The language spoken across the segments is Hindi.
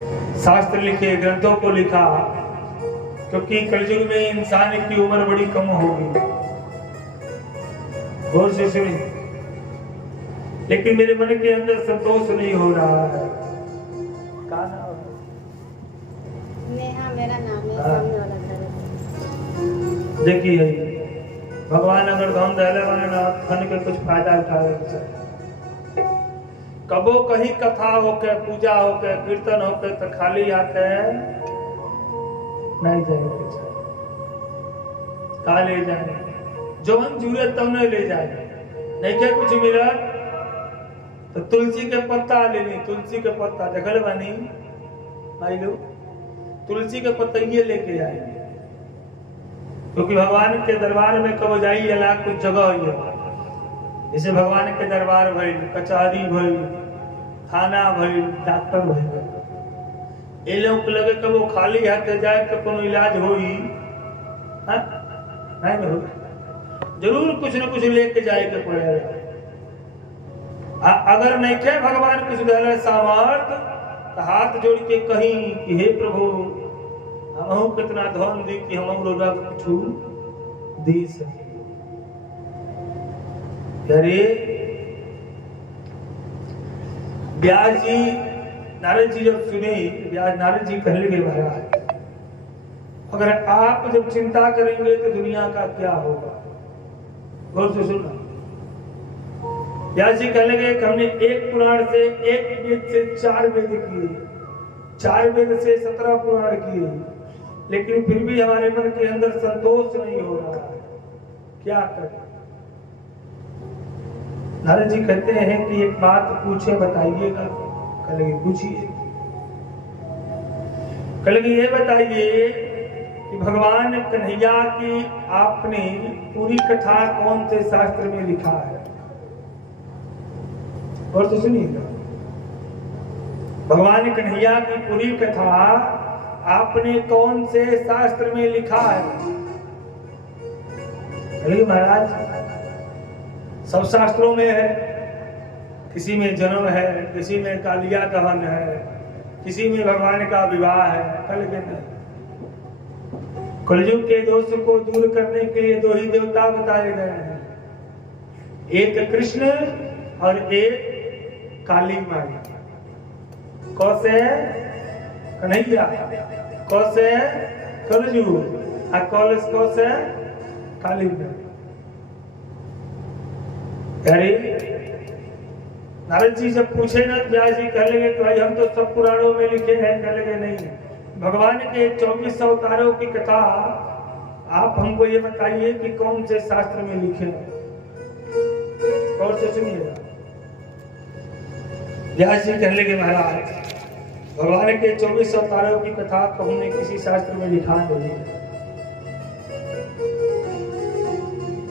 शास्त्र लिखे, ग्रंथों को लिखा, क्योंकि कलयुग में इंसान की उम्र बड़ी कम होगी। गौर से सुनिए। लेकिन मेरे मन के अंदर संतोष नहीं हो रहा है। क्या नाम है? नेहा मेरा नाम है। सामने वाला घर है। देखिए, भगवान अगर धन दहले वाले ना धन के कुछ फायदा उठा रहे, कबो कहीं कथा होके, पूजा होके, कीर्तन होके तो खाली आते नहीं जाएंगे, कहा ले जाए जो हम जुड़े तब नहीं ले जाए। नहीं क्या कुछ मिला तो तुलसी के पत्ता लेनी, तुलसी के पत्ता देखल बानी भाई लोग, तुलसी के पत्ता ये लेके आएंगे, क्योंकि भगवान के दरबार में कब जाइए ला कुछ जगह है, जैसे भगवान के दरबार भइल, कचहरी भइल, थाना भइल, डॉक्टर भइल, ये लोग लगे कब वो खाली हाथ जाए तो कोनो इलाज होई, हाँ नहीं हो, जरूर कुछ न कुछ लेके जाए के पड़ेगा। अगर नहीं थे भगवान कुछ दहले सामर्थ तो हाथ जोड़ के कहीं कि हे प्रभु हम कितना धन दी कि हम लोग कुछ दी सके। अरे व्यास जी, नारद जी जब सुने, व्यास नारद जी कहने लगे महाराज अगर आप जब चिंता करेंगे तो दुनिया का क्या होगा। गौर से सुनना। व्यास जी कहने लगे हमने एक पुराण से, एक वेद से 4 वेद किए, 4 वेद से 17 पुराण किए, लेकिन फिर भी हमारे मन के अंदर संतोष नहीं हो रहा है, क्या करें। नारद जी कहते हैं कि एक बात पूछे बताइएगा। कहने लगे पूछिए। कहने लगे ये बताइए कि भगवान कन्हैया की आपने पूरी कथा कौन से शास्त्र में लिखा है। और तो सुनिएगा, भगवान कन्हैया की पूरी कथा आपने कौन से शास्त्र में लिखा है। महाराज सब शास्त्रों में है, किसी में जन्म है, किसी में कालिया दहन है, किसी में भगवान का विवाह है। कलयुग के दोष को दूर करने के लिए 2 ही देवता बताए गए हैं, एक कृष्ण और एक काली माई। कौसे कन्हैया, कौसे कलयुग, और कौसे काली माई। अरे नारद जी जब पूछे ना, व्यास जी कह लगे कि भाई हम तो सब पुराणों में लिखे हैं। कह लगे नहीं, भगवान के 24 अवतारों की कथा आप हमको ये बताइए कि कौन से शास्त्र में लिखे हैं। और से सुनिएगा। व्यास जी कहने लगे महाराज भगवान के 24 अवतारों की कथा तो हमने किसी शास्त्र में लिखा नहीं।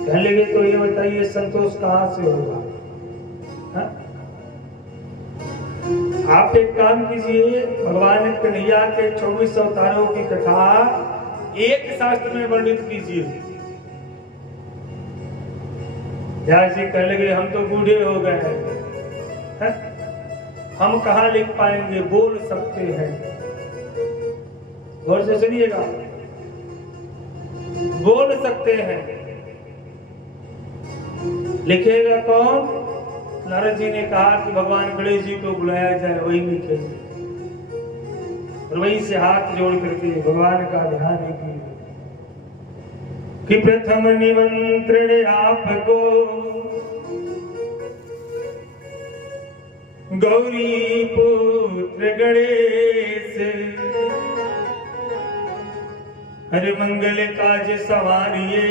कहने लगे तो ये बताइए संतोष कहां से होगा। हा? आप एक काम कीजिए, भगवान कन्हैया के 24 अवतारों की कथा एक शास्त्र में वर्णित कीजिए। व्यास जी कहने लगे हम तो बूढ़े हो गए हैं, हम कहां लिख पाएंगे, बोल सकते हैं। गौर से सुनिएगा, बोल सकते हैं। लिखेगा कौन। नारद जी ने कहा कि भगवान गणेश जी को बुलाया जाए, वही लिखेंगे। और वहीं से हाथ जोड़ करके भगवान का ध्यान किए कि प्रथम निमंत्रण आपको गौरी पुत्र गणेश, हरि मंगल काज सवारिये,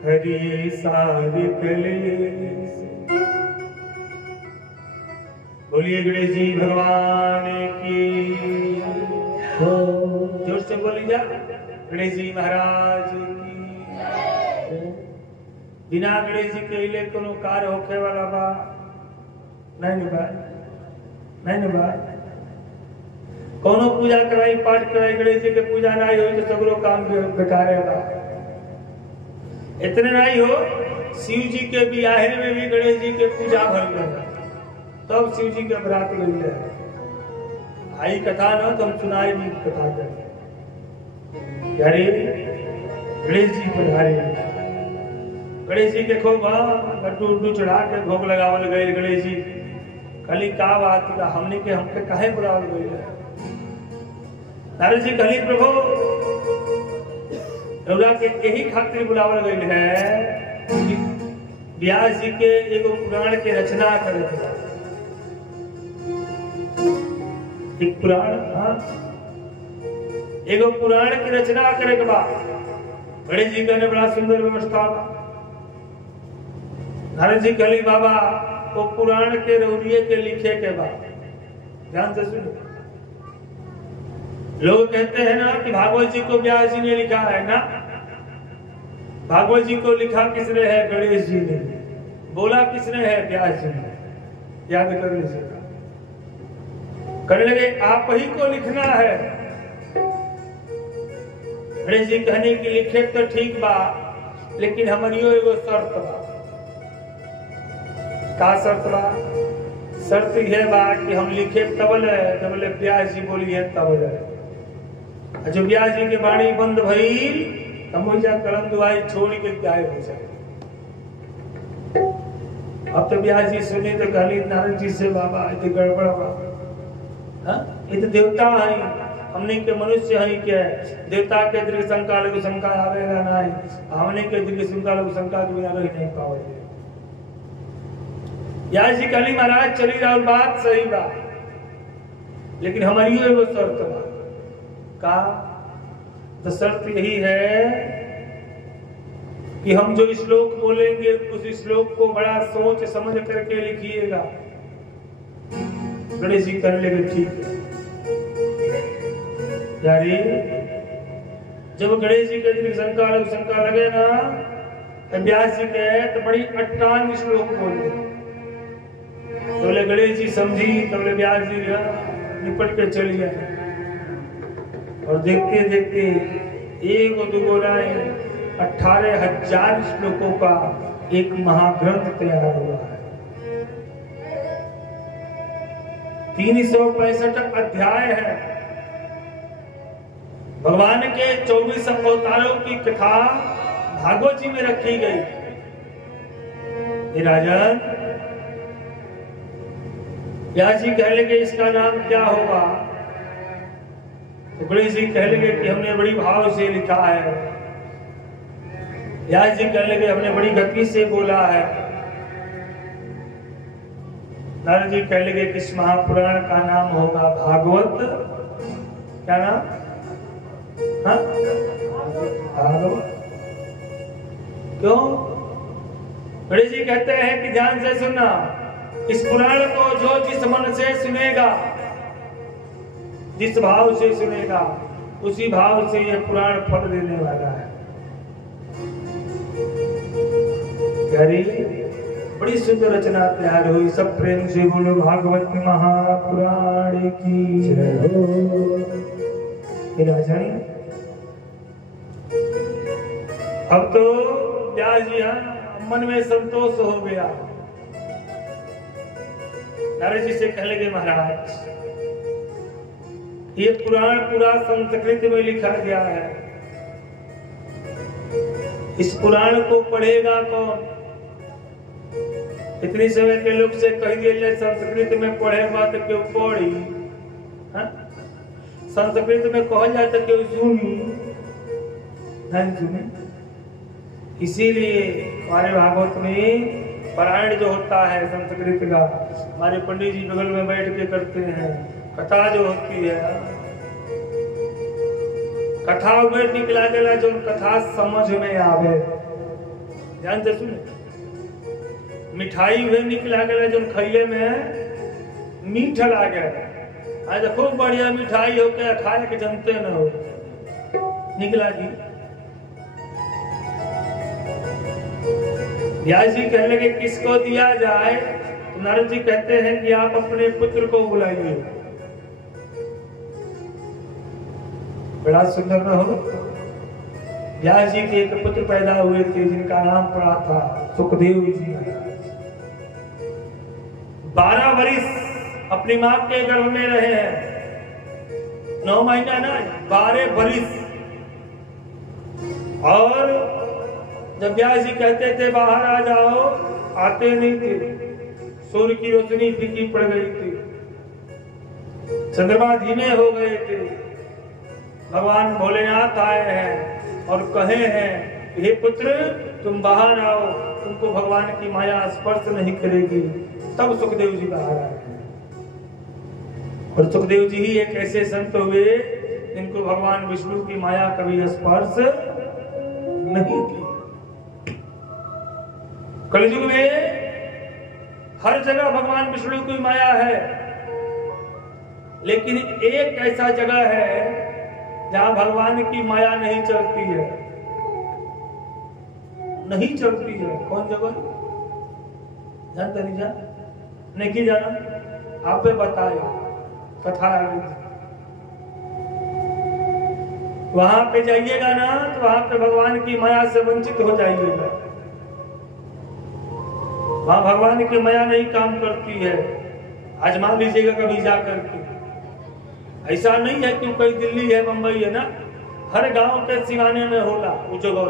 हरि सारे कलेश। बोलिए गणेश जी भगवान की। जोर से बोली जा, गणेश जी महाराज की। बिना गणेश जी के लिए कोनो कार्य होखे वाला बा नहीं बा, नहीं बा। कोनो पूजा कराई, पाठ कराई, गणेश जी के पूजा नहीं हो तो सगरो काम बेकार बा। इतने नहीं हो, शिव जी के बियाहे में भी गणेश जी के पूजा भइल, तब शिव जी के बरात गइल। आई कथा न तो हम सुनाई भी कथा कर। अरे गणेश जी पधारे, गणेश जी के खूब लड्डू उड्डू चढ़ा के भोग लगावल गए। गणेश जी कली का बात का हमने के हमके काहे बुलावल गए? नारद जी कहली प्रभु रउरा के यही खातिर बुलावल गए है कि व्यास जी के एगो पुराण के रचना करे थे। एक पुराण, हाँ एगो पुराण की रचना करे के बाद गणेश जी कहने बड़ा सुंदर व्यवस्था। नारद जी कहली बाबा वो पुराण के रौरिये के लिखे के बाद ध्यान से सुनो। लोग कहते हैं ना कि भागवत जी को व्यास जी ने लिखा है ना, भागवत जी को लिखा किसने है? गणेश जी ने। बोला किसने है? व्यास जी ने। याद कर लीजिएगा। कहने लगे आप ही को लिखना है। गणेश जी कहने की लिखे तो ठीक बा, लेकिन हमारियो एगो शर्त बा। का शर्त बा? शर्त यह बा कि हम लिखे तबल है जब व्यास जी बोली है तबल है। जो व्यास जी के वाणी बंद भइल तमुजा कलम दुआई छोड़ के गायब हो जाए। अब तो व्यास जी सुने तो कहली नारद जी से बाबा ये गड़बड़ बा। हाँ ये तो देवता है, हमने के मनुष्य है क्या? देवता के दीर्घ शंका लघु शंका आवेगा नहीं, हमने के दीर्घ शंका लघु शंका के बिना रह नहीं पावे। व्यास जी कहली महाराज चली रहा बात सही बा, लेकिन हमारी एगो शर्त बा। का? तो शर्त यही है कि हम जो श्लोक बोलेंगे उस श्लोक को बड़ा सोच समझ करके लिखिएगा। गणेश जी करने लगे ठीक है। यारी जब गणेश जी के शंका लगे ना तो व्यास जी के तो बड़ी 58 श्लोक बोले। तो बोले गणेश जी समझी, तो बोले व्यास जी निपट के चली आए। और देखते देखते एक दुगो नहीं 18,000 श्लोकों का एक महाग्रंथ तैयार हुआ है। 365 अध्याय है। भगवान के 24 अवतारों की कथा भागवत जी में रखी गई। राजन व्यास जी कह लगे इसका नाम क्या होगा? तो गणेश जी कह लगे कि हमने बड़ी भाव से लिखा है। व्यास जी कह लगे हमने बड़ी गति से बोला है। नारद जी कह लगे कि इस महापुराण का नाम होगा भागवत। क्या नाम? हाँ भागवत। क्यों? गणेश जी कहते हैं कि ध्यान से सुनना, इस पुराण को जो जिस मन से सुनेगा, जिस भाव से सुनेगा, उसी भाव से यह पुराण फल देने वाला है। बड़ी सुंदर रचना तैयार हुई। सब प्रेम से बोलो भागवत महापुराण की जय हो। राजन अब तो व्यास जी मन में संतोष हो गया। नारद जी से कह लगे महाराज ये पुराण पूरा संस्कृत में लिखा गया है, इस पुराण को पढ़ेगा कौन? इतनी समय के लोग से कह दिए संस्कृत में पढ़े बात क्यों पढ़ी? संस्कृत में कहा जाए तो क्यों सुनी? नहीं सुने। इसीलिए हमारे भागवत में पारायण जो होता है संस्कृत का, हमारे पंडित जी बगल में बैठ के करते हैं। कथा जो होती है, कथा में निकला गया जो कथा समझ में आवे। ध्यान से सुने। मिठाई में निकला गया जो खैले में मीठ लागे। आज खूब बढ़िया मिठाई हो के खाए के जनते न हो निकला जी। व्यास जी कहने लगे किसको दिया जाए? तो नारद जी कहते हैं कि आप अपने पुत्र को बुलाइए। बड़ा सुंदर न हो। व्यास जी के एक पुत्र पैदा हुए थे जिनका नाम पड़ा था सुखदेव जी। 12 वर्ष अपनी मां के गर्भ में रहे हैं। 9 महीना ना 12 बरिस। और जब व्यास जी कहते थे बाहर आ जाओ, आते नहीं थे। सूर्य की रोशनी फीकी पड़ गई थी, चंद्रमा धीमे हो गए थे। भगवान भोलेनाथ आए हैं और कहे हैं, हे पुत्र तुम बाहर आओ, तुमको भगवान की माया स्पर्श नहीं करेगी। तब सुखदेव जी बाहर आए। और सुखदेव जी ही एक ऐसे संत हुए जिनको भगवान विष्णु की माया कभी स्पर्श नहीं की। कलयुग में हर जगह भगवान विष्णु की माया है, लेकिन एक ऐसा जगह है जहां भगवान की माया नहीं चलती है। नहीं चलती है। कौन जगह? जानते नहीं? नहीं जाना? आप पे बताए कथा वहां पे जाइएगा ना, तो वहां पे भगवान की माया से वंचित हो जाइएगा। वहां भगवान की माया नहीं काम करती है। आजमा लीजिएगा कभी जाकर के। ऐसा नहीं है कि कोई दिल्ली है, मुंबई है ना, हर गांव के सिवाने में होला वो जगह।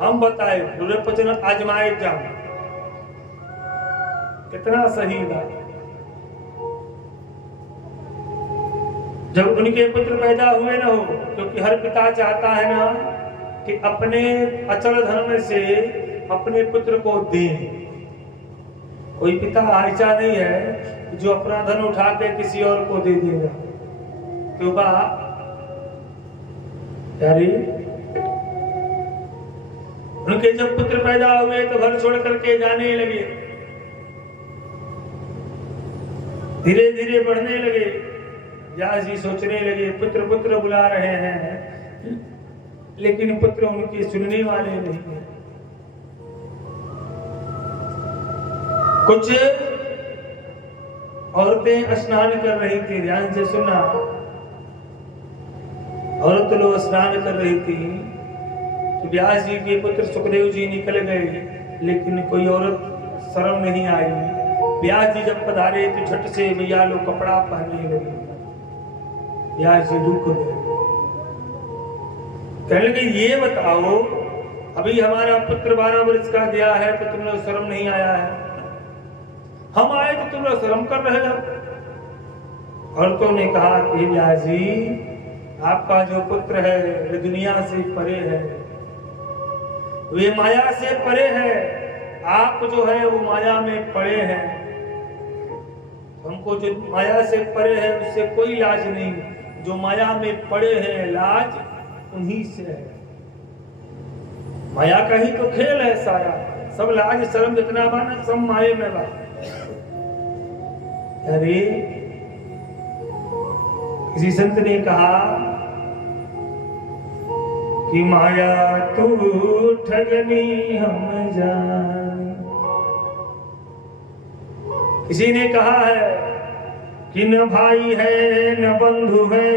हम बताए पूरे पचन आजमाए जाओ, कितना सही बात। जब उनके पुत्र पैदा हुए ना हो, क्योंकि हर पिता चाहता है ना कि अपने अचल धन में से अपने पुत्र को दे। कोई पिता ऐसा नहीं है जो अपना धन उठा के किसी और को दे देगा। क्यों बा यारी? उनके जब पुत्र पैदा हुए तो घर छोड़ करके जाने लगे, धीरे धीरे बढ़ने लगे। व्यास जी सोचने लगे, पुत्र पुत्र बुला रहे हैं, लेकिन पुत्र उनके सुनने वाले नहीं है। कुछ औरतें स्नान कर रही थी, ध्यान से सुनना। औरत लोग स्नान कर रही थी, तो व्यास जी के पुत्र सुखदेव जी निकल गए, लेकिन कोई औरत शर्म नहीं आई। व्यास जी जब पधारे तो झट से मैया लोग कपड़ा पहनने लगे। व्यास जी दुख गए, कहने लगे ये बताओ, अभी हमारा पुत्र 12 वर्ष का गया है तो तुम लोग शर्म नहीं आया है? हम आए तो तुम लोग शर्म कर रहे हो। औरतों ने कहा कि व्यास जी, आपका जो पुत्र है वे दुनिया से परे है, वे माया से परे है। आप जो है वो माया में पड़े हैं। हमको जो माया से परे है उससे कोई लाज नहीं। जो माया में पड़े हैं लाज उन्हीं से है। माया का ही तो खेल है सारा। सब लाज शर्म जितना बना सब माये में बा। अरे किसी संत ने कहा कि माया तू ठगनी हम जान। किसी ने कहा है कि न भाई है न बंधु है,